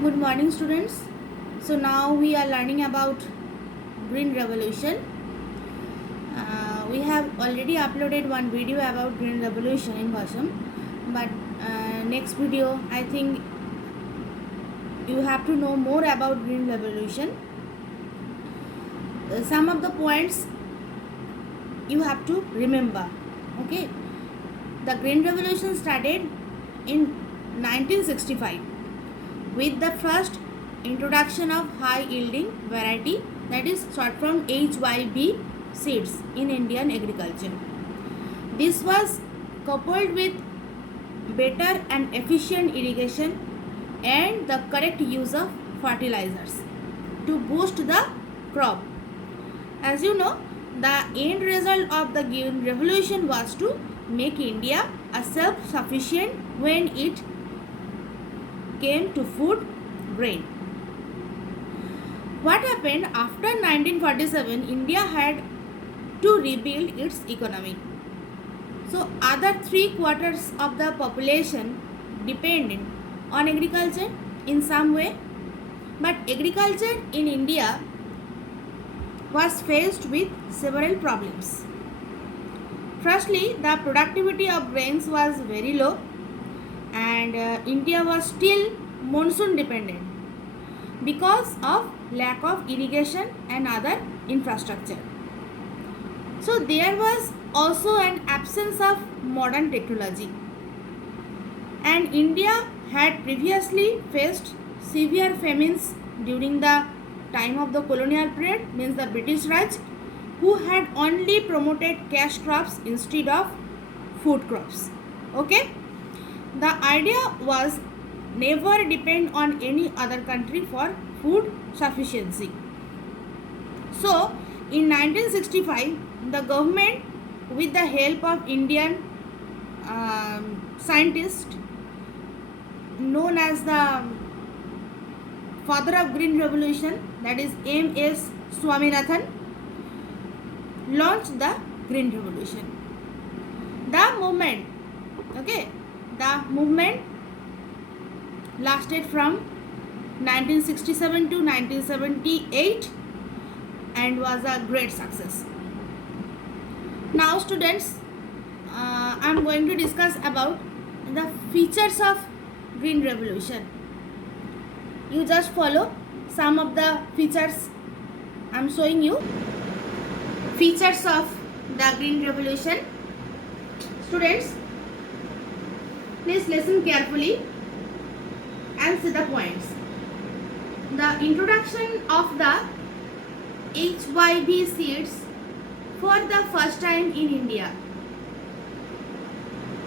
Good morning, students. So now we are learning about Green Revolution. We have already uploaded one video about Green Revolution in Bhasham, but next video I think you have to know more about Green Revolution. Some of the points you have to remember. Okay, the Green Revolution started in 1965 with the first introduction of high yielding variety, that is short from HYB seeds in Indian agriculture. This was coupled with better and efficient irrigation and the correct use of fertilizers to boost the crop. As you know, the end result of the Green Revolution was to make India a self-sufficient when it came to food grain. What happened after 1947? India had to rebuild its economy. So other 3/4 of the population depended on agriculture in some way, but agriculture in India was faced with several problems. Firstly, the productivity of grains was very low, and India was still monsoon dependent because of lack of irrigation and other infrastructure. So there was also an absence of modern technology, and India had previously faced severe famines during the time of the colonial period, means the British Raj, who had only promoted cash crops instead of food crops. Okay, the idea was never depend on any other country for food sufficiency. So in 1965, the government, with the help of Indian scientists known as the father of Green Revolution, that is M.S. Swaminathan, launched the Green Revolution. The movement lasted from 1967 to 1978 and was a great success. Now students, I am going to discuss about the features of Green Revolution. You just follow some of the features I am showing you. Features of the Green Revolution. Students, please listen carefully and see the points. The introduction of the HYB seeds for the first time in India.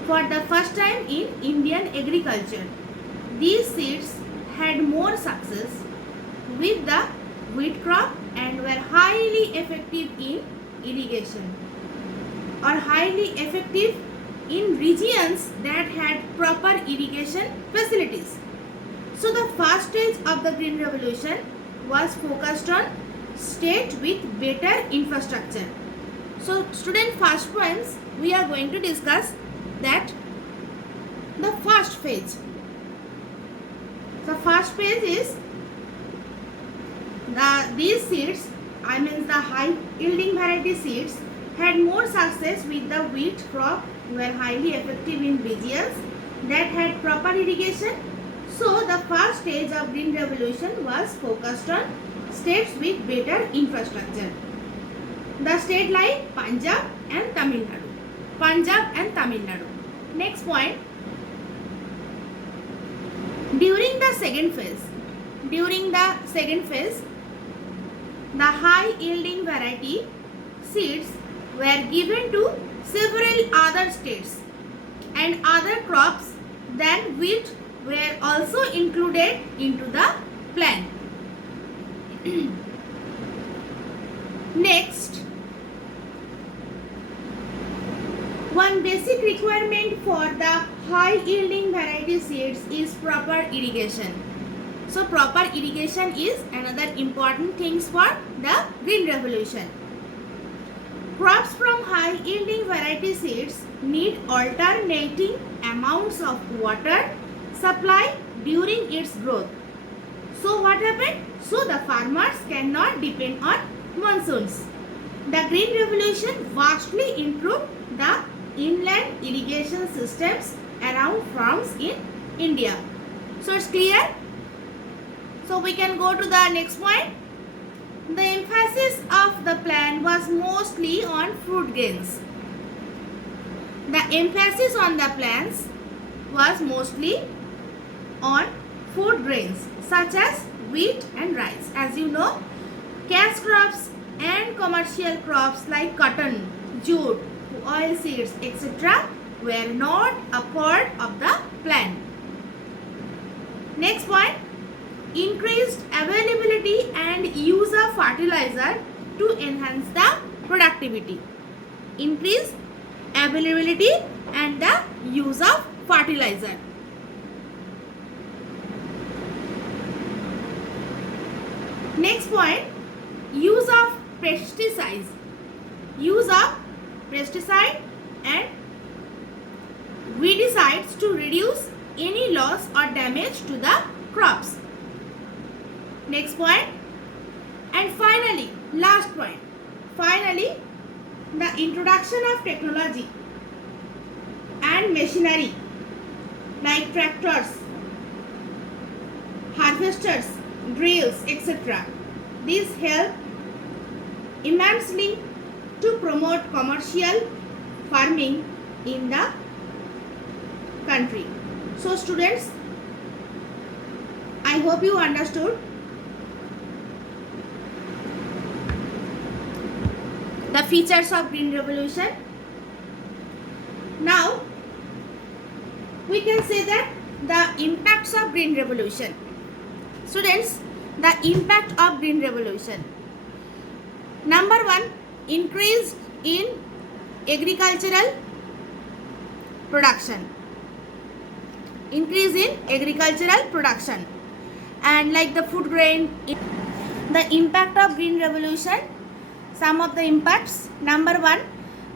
For the first time in Indian agriculture, these seeds had more success with the wheat crop and were highly effective in irrigation, or highly effective in regions that had proper irrigation facilities. So the first stage of the Green Revolution was focused on states with better infrastructure. So student, first points we are going to discuss that the first phase. The first phase is these seeds, I mean the high yielding variety seeds, had more success with the wheat crop, were highly effective in regions that had proper irrigation. So the first stage of Green Revolution was focused on states with better infrastructure. The state like Punjab and Tamil Nadu. Punjab and Tamil Nadu. Next point. During the second phase, the high yielding variety seeds were given to several other states, and other crops than wheat were also included into the plan. Next, one basic requirement for the high yielding variety seeds is proper irrigation. So proper irrigation is another important thing for the Green Revolution. Crops from high yielding variety seeds need alternating amounts of water supply during its growth. So what happened? So the farmers cannot depend on monsoons. The Green Revolution vastly improved the inland irrigation systems around farms in India. So it's clear? So we can go to the next point. The emphasis of the plan was mostly on fruit grains. The emphasis on the plans was mostly on food grains such as wheat and rice. As you know, cash crops and commercial crops like cotton, jute, oilseeds, etc. were not a part of the plan. Next point, increased availability and use of fertilizer to enhance the productivity. Increased availability and the use of fertilizer. Next point, use of pesticides. Use of pesticide and weedicides to reduce any loss or damage to the crops. Next point, and finally, last point. Finally, the introduction of technology and machinery like tractors, harvesters, drills, etc. These help immensely to promote commercial farming in the country. So students, I hope you understood the features of Green Revolution. Now we can say that the impacts of Green Revolution. Students, the impact of Green Revolution. Number one, increase in agricultural production. Increase in agricultural production, and like the food grain. The impact of Green Revolution. Some of the impacts. Number one,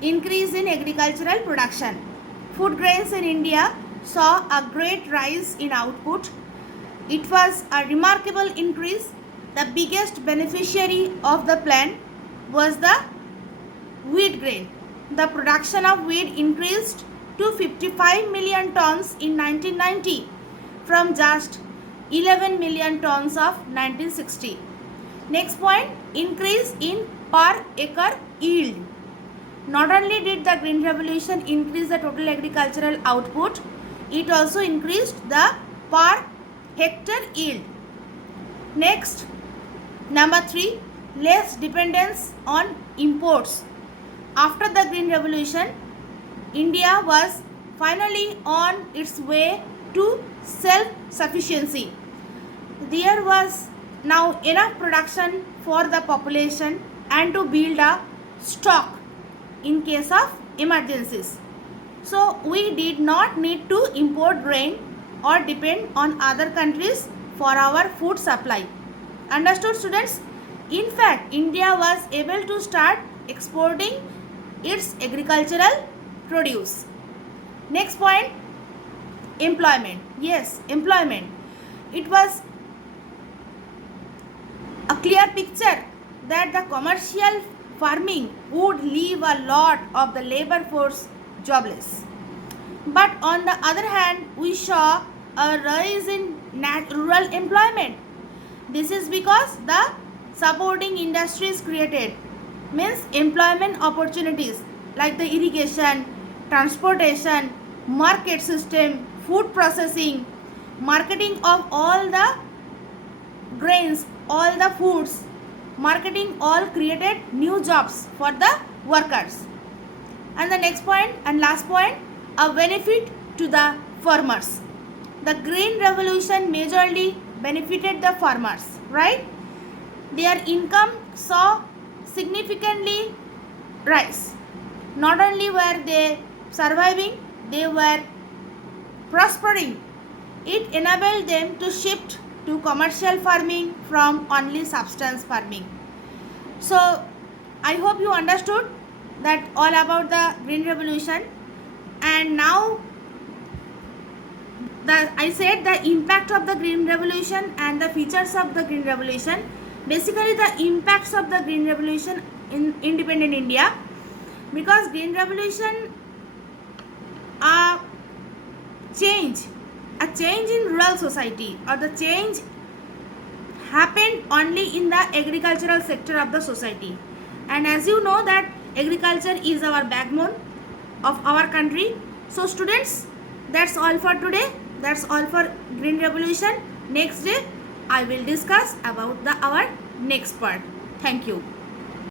increase in agricultural production. Food grains in India saw a great rise in output. It was a remarkable increase. The biggest beneficiary of the plan was the wheat grain. The production of wheat increased to 55 million tons in 1990 from just 11 million tons of 1960. Next point, increase in per acre yield. Not only did the Green Revolution increase the total agricultural output, it also increased the per hectare yield. Next, number 3, less dependence on imports. After the Green Revolution, India was finally on its way to self-sufficiency. There was now enough production for the population and to build a stock in case of emergencies. So we did not need to import grain or depend on other countries for our food supply. Understood, students? In fact, India was able to start exporting its agricultural produce. Next point, employment. Yes, employment. It was a clear picture that the commercial farming would leave a lot of the labor force jobless. But on the other hand, we saw a rise in rural employment. This is because the supporting industries created, means employment opportunities like the irrigation, transportation, market system, food processing, marketing of all the grains, all the foods, marketing all created new jobs for the workers. And the next point and last point, a benefit to the farmers. The Green Revolution majorly benefited the farmers, right? Their income saw significantly rise. Not only were they surviving, they were prospering. It enabled them to shift to commercial farming from only subsistence farming. So I hope you understood that all about the Green Revolution. And now I said the impact of the Green Revolution and the features of the Green Revolution. Basically, the impacts of the Green Revolution in independent India, because Green Revolution change a change in rural society, or the change happened only in the agricultural sector of the society. And as you know that agriculture is our backbone of our country. So students, that's all for today. That's all for Green Revolution. Next day I will discuss about our next part. Thank you.